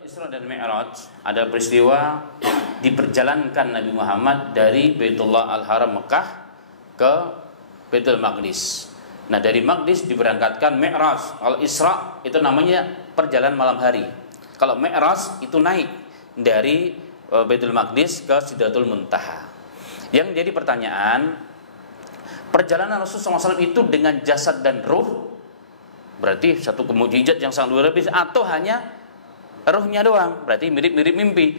Isra dan Mi'raj adalah peristiwa diperjalankan Nabi Muhammad dari Baitullah Al-Haram Mekah ke Baitul Maqdis. Nah, dari Maqdis diberangkatkan Mi'raj. Kalau Isra itu namanya perjalanan malam hari. Kalau Mi'raj itu naik dari Baitul Maqdis ke Sidratul Muntaha. Yang jadi pertanyaan, perjalanan Rasulullah SAW itu dengan jasad dan ruh berarti satu mukjizat yang sangat luar biasa, atau hanya ruhnya doang, berarti mirip-mirip mimpi.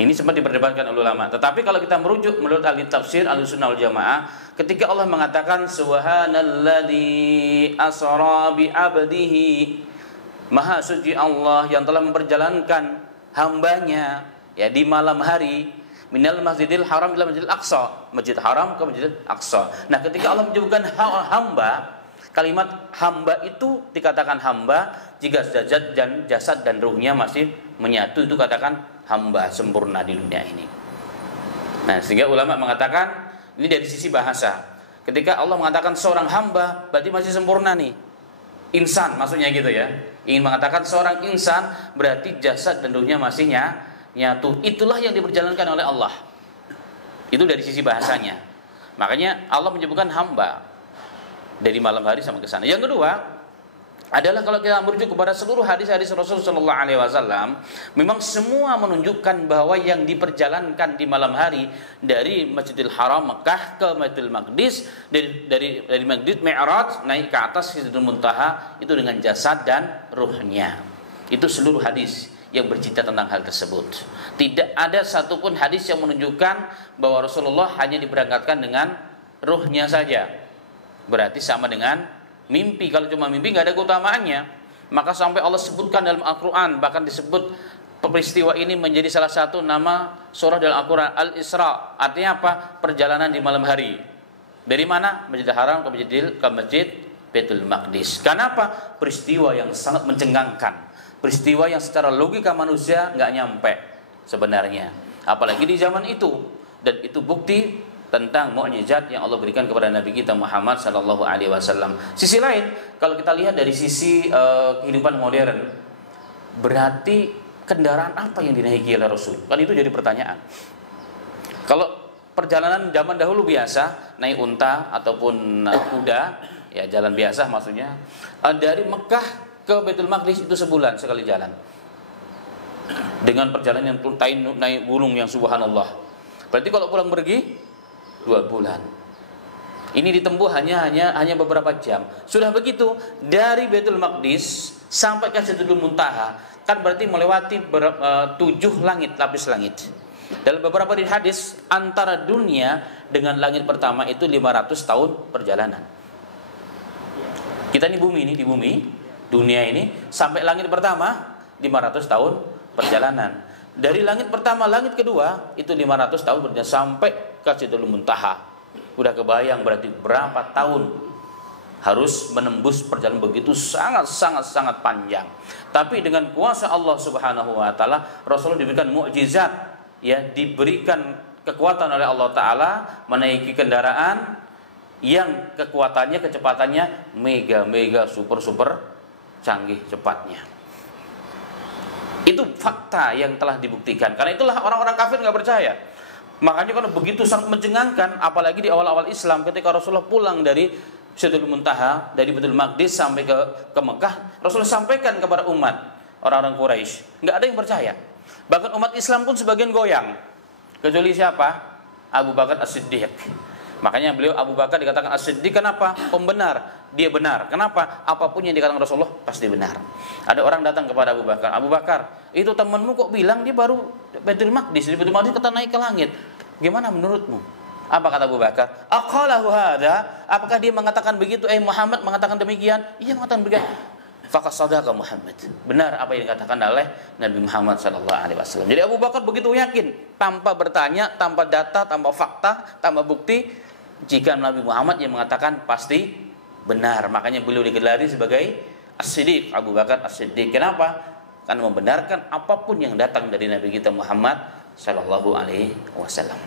Ini sempat diperdebatkan oleh ulama. Tetapi kalau kita merujuk menurut ahli tafsir Ahlussunnah wal Jamaah, ketika Allah mengatakan subhanalladzi asra bi 'abdihi, maha suci Allah yang telah memperjalankan hambanya ya di malam hari, minal masjidil haram ila masjidil aqsa, masjid haram ke masjidil aqsa. Nah, ketika Allah menyebutkan hamba, kalimat hamba itu dikatakan hamba jika jasad dan ruhnya masih menyatu, itu katakan hamba sempurna di dunia ini. Nah, sehingga ulama mengatakan ini dari sisi bahasa. Ketika Allah mengatakan seorang hamba, berarti masih sempurna nih. Insan maksudnya gitu ya. Ingin mengatakan seorang insan berarti jasad dan ruhnya masih nyatu. Itulah yang diperjalankan oleh Allah. Itu dari sisi bahasanya. Makanya Allah menyebutkan hamba dari malam hari sampai ke sana. Yang kedua adalah kalau kita merujuk kepada seluruh hadis-hadis Rasulullah SAW, memang semua menunjukkan bahwa yang diperjalankan di malam hari dari Masjidil Haram Mekah ke Baitul Maqdis, dari Masjid Mi'raj naik ke atas Sidratul Muntaha, itu dengan jasad dan ruhnya. Itu seluruh hadis yang bercerita tentang hal tersebut. Tidak ada satupun hadis yang menunjukkan bahwa Rasulullah hanya diberangkatkan dengan ruhnya saja. Berarti sama dengan mimpi. Kalau cuma mimpi nggak ada keutamaannya. Maka sampai Allah sebutkan dalam Al-Quran, bahkan disebut peristiwa ini menjadi salah satu nama surah dalam Al-Quran, Al-Isra. Artinya apa? Perjalanan di malam hari. Dari mana? Masjidil Haram ke Masjid Baitul Maqdis. Kenapa? Peristiwa yang sangat mencengangkan. Peristiwa yang secara logika manusia nggak nyampe sebenarnya. Apalagi di zaman itu. Dan itu bukti tentang mukjizat yang Allah berikan kepada Nabi kita Muhammad sallallahu alaihi wasallam. Sisi lain, kalau kita lihat dari sisi kehidupan modern, berarti kendaraan apa yang dinaiki oleh Rasul? Kan itu jadi pertanyaan. Kalau perjalanan zaman dahulu biasa, naik unta ataupun kuda, ya jalan biasa maksudnya. Dari Mekah ke Baitul Maqdis itu sebulan sekali jalan. Dengan perjalanan yang naik gunung yang subhanallah. Berarti kalau pulang pergi 2 bulan. Ini ditempuh hanya beberapa jam. Sudah begitu dari Baitul Maqdis sampai ke Sidratul Muntaha, kan berarti melewati 7 langit, lapis langit. Dalam beberapa hadis, antara dunia dengan langit pertama itu 500 tahun perjalanan. Kita ini bumi, dunia ini sampai langit pertama 500 tahun perjalanan. Dari langit pertama, langit kedua itu 500 tahun berjalan sampai ke Sidratul Muntaha. Udah kebayang berarti berapa tahun harus menembus perjalanan begitu sangat panjang. Tapi dengan kuasa Allah Subhanahu wa taala, Rasulullah diberikan mukjizat, ya, diberikan kekuatan oleh Allah taala menaiki kendaraan yang kekuatannya, kecepatannya mega super canggih cepatnya. Itu fakta yang telah dibuktikan. Karena itulah orang-orang kafir nggak percaya. Makanya kalau begitu sangat mencengangkan, apalagi di awal-awal Islam ketika Rasulullah pulang dari Sidratul Muntaha, dari Baitul Maqdis sampai ke Mekah, Rasulullah sampaikan kepada umat orang-orang Quraisy, nggak ada yang percaya. Bahkan umat Islam pun sebagian goyang. Kecuali siapa? Abu Bakar As-Siddiq. Makanya beliau Abu Bakar dikatakan As-Siddiq, kenapa? Pembenar. Dia benar. Kenapa? Apapun yang dikatakan Rasulullah pasti benar. Ada orang datang kepada Abu Bakar, Abu Bakar, itu temanmu kok bilang dia baru Baitul Maqdis, di Baitul Maqdis kita naik ke langit. Gimana menurutmu? Apa kata Abu Bakar? Aqalahu hadza? Apakah dia mengatakan begitu? Muhammad mengatakan demikian? Iya, mengatakan begitu. Faqad sadaqa Muhammad. Benar apa yang dikatakan oleh Nabi Muhammad sallallahu alaihi wasallam. Jadi Abu Bakar begitu yakin, tanpa bertanya, tanpa data, tanpa fakta, tanpa bukti, jika Nabi Muhammad yang mengatakan pasti benar. Makanya beliau digelari sebagai As-Siddiq, Abu Bakar As-Siddiq. Kenapa? Karena membenarkan apapun yang datang dari Nabi kita Muhammad sallallahu alaihi wasallam.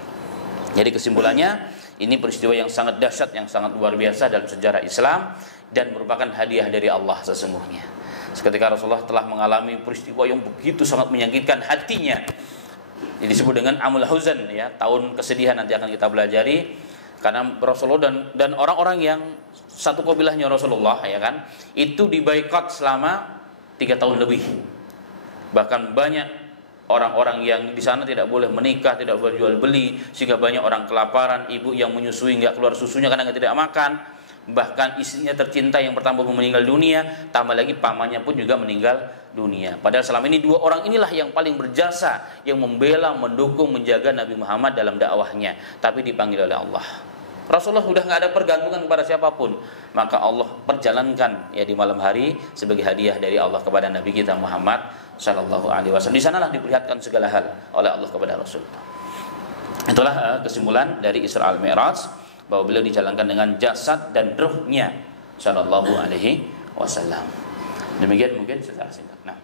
Jadi kesimpulannya, ini peristiwa yang sangat dahsyat, yang sangat luar biasa dalam sejarah Islam, dan merupakan hadiah dari Allah sesungguhnya. Ketika Rasulullah telah mengalami peristiwa yang begitu sangat menyakitkan hatinya. Ini disebut dengan amul huzan, ya, tahun kesedihan, nanti akan kita pelajari. Karena Rasulullah dan orang-orang yang satu kabilahnya Rasulullah, ya kan, itu diboikot selama 3 tahun lebih. Bahkan banyak orang-orang yang di sana tidak boleh menikah, tidak boleh jual beli, sehingga banyak orang kelaparan, ibu yang menyusui nggak keluar susunya karena tidak makan. Bahkan istrinya tercinta yang pertama meninggal dunia, tambah lagi pamannya pun juga meninggal dunia. Padahal selama ini 2 orang inilah yang paling berjasa, yang membela, mendukung, menjaga Nabi Muhammad dalam dakwahnya. Tapi dipanggil oleh Allah. Rasulullah sudah nggak ada pergantungan kepada siapapun, maka Allah perjalankan, ya, di malam hari sebagai hadiah dari Allah kepada Nabi kita Muhammad Sallallahu Alaihi Wasallam. Di sanalah diperlihatkan segala hal oleh Allah kepada Rasul. Itulah kesimpulan dari Isra al Mi'raj, bahwa beliau dijalankan dengan jasad dan ruhnya Sallallahu Alaihi Wasallam. Demikian mungkin secara singkat. Nah.